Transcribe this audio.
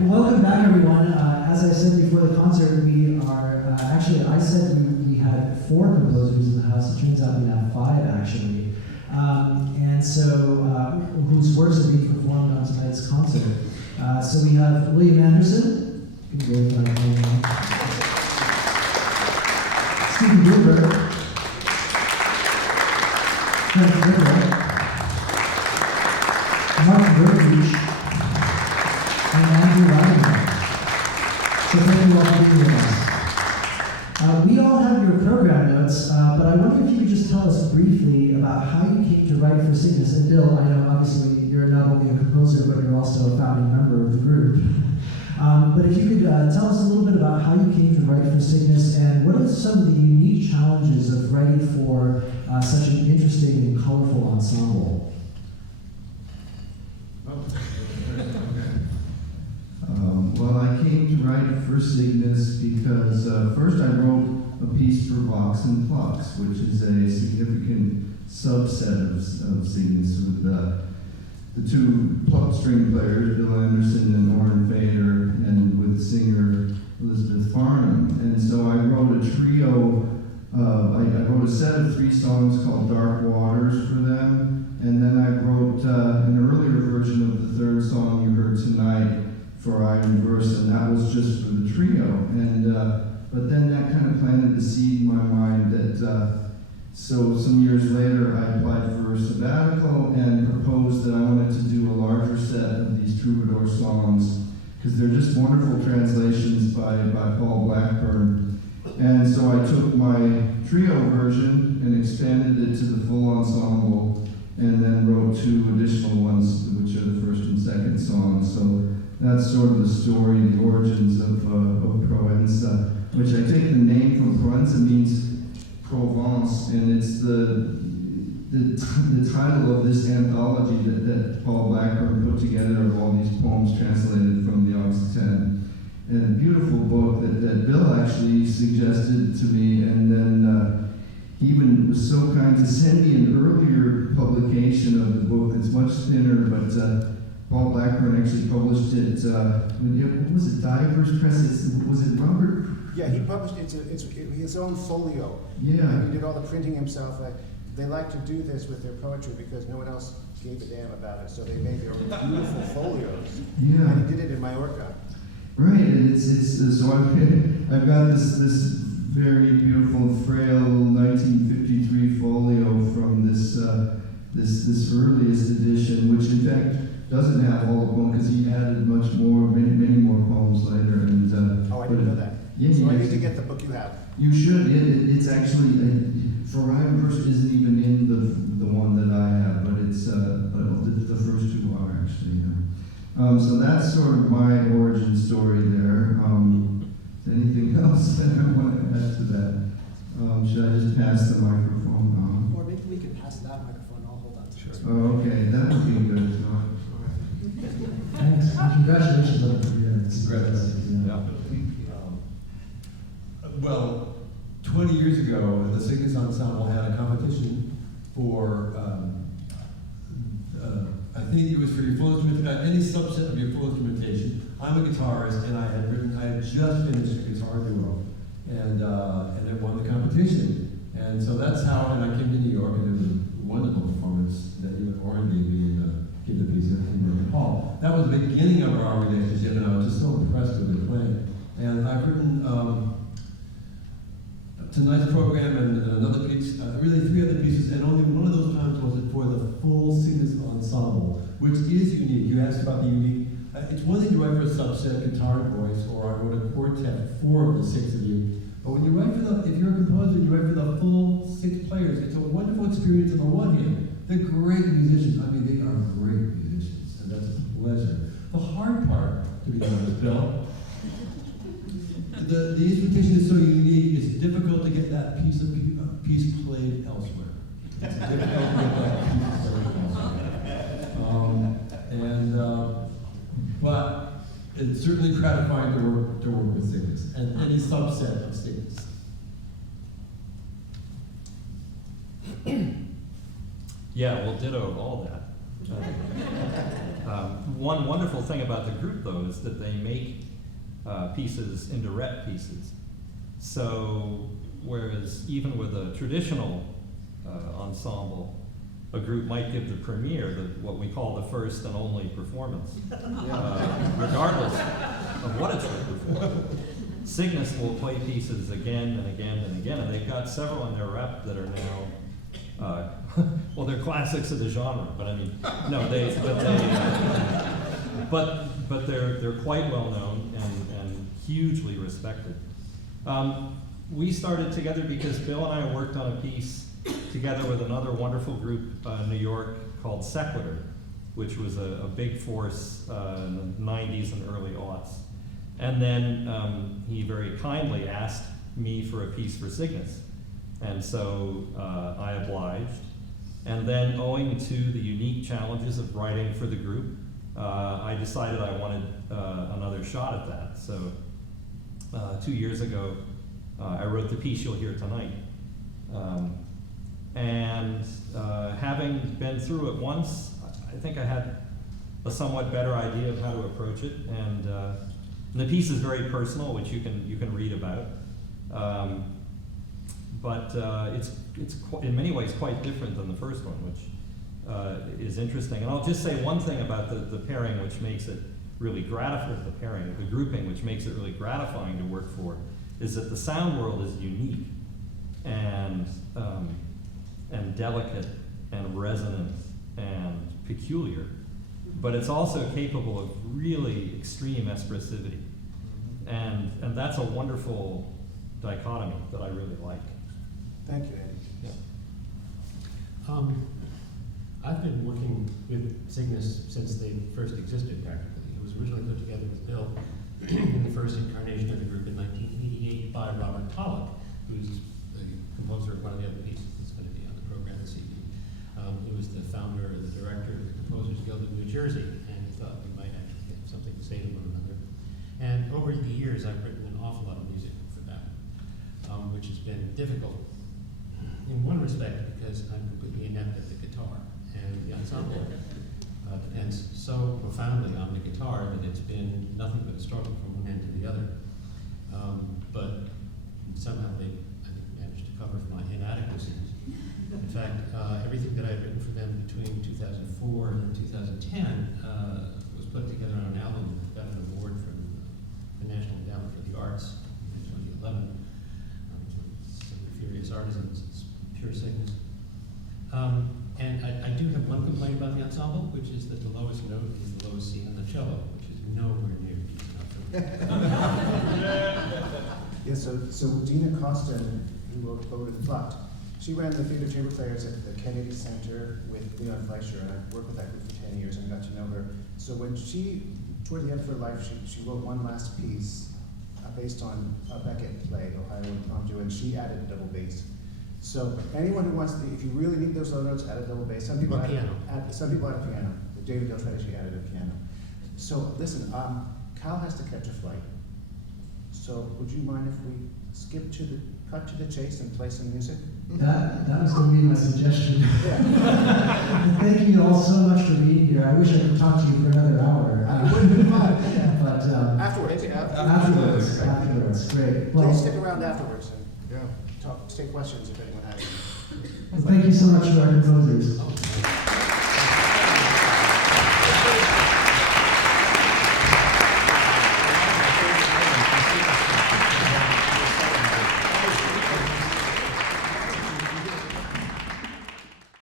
Welcome back, everyone. As I said before the concert, we are actually. I said we had 4 composers in the house. It turns out we have 5 actually, and so whose works are being performed on tonight's concert. So we have William Anderson, Stephen Gruber, Frank Ritter, Mark Burke, and Andrew Ryan. So thank you all for being with us. We all have your program notes, but I wonder if you could just tell us briefly about how you came to write for Cygnus. And Bill, I know obviously you're not only a composer, but you're also a founding member of the group. But if you could tell us a little bit about how you came to write for Cygnus, and what are some of the unique challenges of writing for such an interesting and colorful ensemble? Well, I came to write for Cygnus because first I wrote a piece for Vox and Flux, which is a significant subset of Cygnus with the 2 plucked string players, Bill Anderson and Orrin Fader, and with singer Elizabeth Farnham. And so I wrote a trio, I wrote a set of 3 songs called Dark Waters for them, and then I wrote an earlier version of the 3rd song you heard tonight for Iron Verse, and that was just for the trio. And but then that kind of planted the seed in my mind that so some years later I applied for a sabbatical and proposed that I wanted to do a larger set of these troubadour songs because they're just wonderful translations by Paul Blackburn. And so I took my trio version and expanded it to the full ensemble, and then wrote 2 additional ones, which are the 1st and 2nd songs. So that's sort of the story, the origins of Provenza, which I take the name from Provenza means Provence, and it's the title of this anthology that Paul Blackburn put together of all these poems translated from the Occitan. And a beautiful book that Bill actually suggested to me, and then he even was so kind to send me an earlier publication of the book that's much thinner, but Paul Blackburn actually published it, what was it, Divers Press? Was it Robert? Yeah, he published it's his own folio. Yeah. And he did all the printing himself. They like to do this with their poetry because no one else gave a damn about it, so they made their own beautiful folios. Yeah. And he did it in Majorca. Right, and it's so I've got this very beautiful, frail 1953 folio from this earliest edition, which in fact doesn't have all the poems because he added much more, many more poems later. And Oh, I didn't know that. Yeah, so I need to get the book you have. You should. It's actually for Iron Verse isn't even in the one that I have, but it's but the first 2 are actually. Yeah. So that's sort of my origin story there. Anything else that I want to add to that? Should I just pass the microphone on? Or maybe we can pass that microphone. I'll hold on to it. Oh, okay, that would be good. Thanks, and congratulations on the performance. Congratulations. Yeah. Well, 20 years ago, the Cygnus Ensemble had a competition for, I think it was for your full instrument, any subset of your full instrumentation. I'm a guitarist, and I had just finished a guitar duo, and it won the competition. And so that's how, and I came to New York, and it was a wonderful performance that even Orrin gave me give the piece in Bergen Hall. That was the beginning of our relationship, and I was just so impressed with the playing. And I've written tonight's program and another piece, really 3 other pieces, and only one of those times was it for the full Cygnus Ensemble, which is unique. You asked about the unique. It's one thing to write for a subset, guitar and voice, or I wrote a quartet, 4 of the 6 of you. But when you write for if you're a composer, you write for the full 6 players. It's a wonderful experience on the one hand. They're great musicians. I mean, they are great musicians, and that's a pleasure. The hard part, to be honest, Bill, the instrumentation is so unique, it's difficult to get that piece played elsewhere. It's difficult to get that piece played elsewhere. But it's certainly gratifying to work with Cygnus, and any subset of Cygnus. Yeah, well, ditto all that. One wonderful thing about the group, though, is that they make pieces into rep pieces. So, whereas even with a traditional ensemble, a group might give the premiere, what we call the first and only performance, regardless of what it's for. Cygnus will play pieces again and again and again, and they've got several in their rep that are now, well, they're classics of the genre. But I mean, no, but they're quite well known and hugely respected. We started together because Bill and I worked on a piece together with another wonderful group in New York called Sequitur, which was a big force in the 90s and early aughts. And then he very kindly asked me for a piece for Cygnus. And so I obliged. And then, owing to the unique challenges of writing for the group, I decided I wanted another shot at that. So 2 years ago, I wrote the piece you'll hear tonight. Having been through it once, I think I had a somewhat better idea of how to approach it. And the piece is very personal, which you can read about. But it's in many ways quite different than the first one, which is interesting. And I'll just say one thing about the pairing, which makes it really gratifying. The grouping, which makes it really gratifying to work for, is that the sound world is unique and delicate and resonant and peculiar, but it's also capable of really extreme expressivity, and that's a wonderful dichotomy that I really like. Thank you, Andy. Yeah. I've been working with Cygnus since they first existed, practically. It was originally put together with Bill in the first incarnation of the group in 1988 by Robert Pollock, who's the composer of one of the other pieces that's going to be on the program this evening. He was the founder and the director of the Composers Guild of New Jersey, and he thought we might actually have something to say to one another. And over the years, I've written an awful lot of music for them, which has been difficult in one respect because I'm completely inept at the guitar, and the ensemble depends so profoundly on the guitar that it's been nothing but a struggle from one end to the other. But somehow they, I think, managed to cover for my inadequacies. In fact, everything that I've written for them between 2004 and 2010 was put together on an album that got an award from the National Endowment for the Arts in 2011. Some Furious Artisans, it's pure Cygnus. And I do have one complaint about the ensemble, which is that the lowest note is the lowest C on the cello, which is nowhere near deep enough. Yeah, so Dina Costin, who wrote Ode and Flut, she ran the theater chamber players at the Kennedy Center with Leon Fleischer, and I worked with that group for 10 years and got to know her. So when toward the end of her life, she wrote one last piece based on a Beckett play, Ohio Impromptu, and she added a double bass. So anyone who wants if you really need those low notes, add a double bass. Some people add a piano. David Deltred actually added a piano. So listen, Cal has to catch a flight. So would you mind if we cut to the chase and play some music? That was going to be my suggestion. Thank you all so much for being here. I wish I could talk to you for another hour. It would have been fun. But afterwards, great. Well, Please stick around afterwards and take questions if anyone has. thank you so much to our composers.